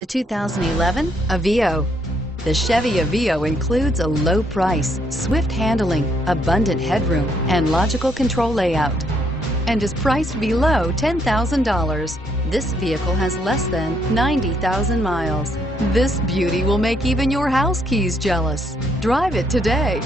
The 2011 Aveo. The Chevy Aveo includes a low price, swift handling, abundant headroom, and logical control layout, and is priced below $10,000. This vehicle has less than 90,000 miles. This beauty will make even your house keys jealous. Drive it today.